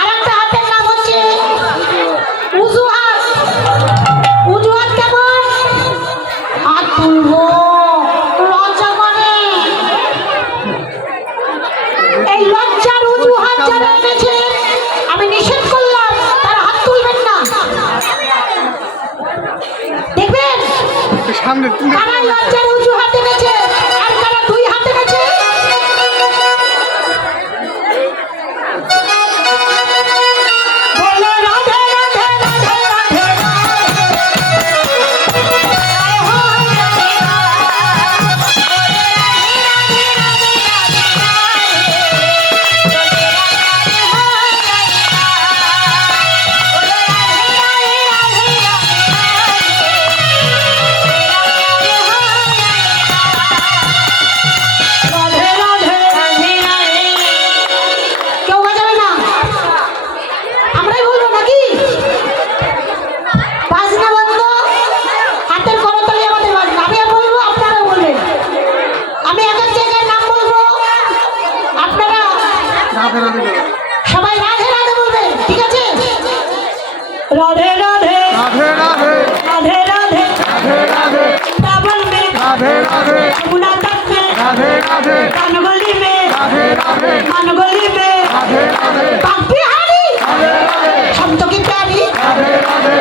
আরেকটা হাতের নাম হচ্ছে উজু হাত। উজু হাত কেমন? হাত তুলবো লজ্জা করে। এই লজ্জার উজু হাত যারা এনেছে আমি নিষেধ করলাম তারা হাত তুলবেন না। দেখবেন কারা লজ্জার উজু হাত এনেছে আর কারা দুই হাত এনেছে। সবাই রাধে রাধে বলবেন, ঠিক আছে? রাধে রাধে রাধে রাধে রাধে রাধে রাধে শ্রাবণ में राधे राधे यमुना तट में राधे राधे कानगोली में राधे राधे कानगोली में राधे राधे बाग बिहारी राधे राधे संत की प्यारी राधे राधे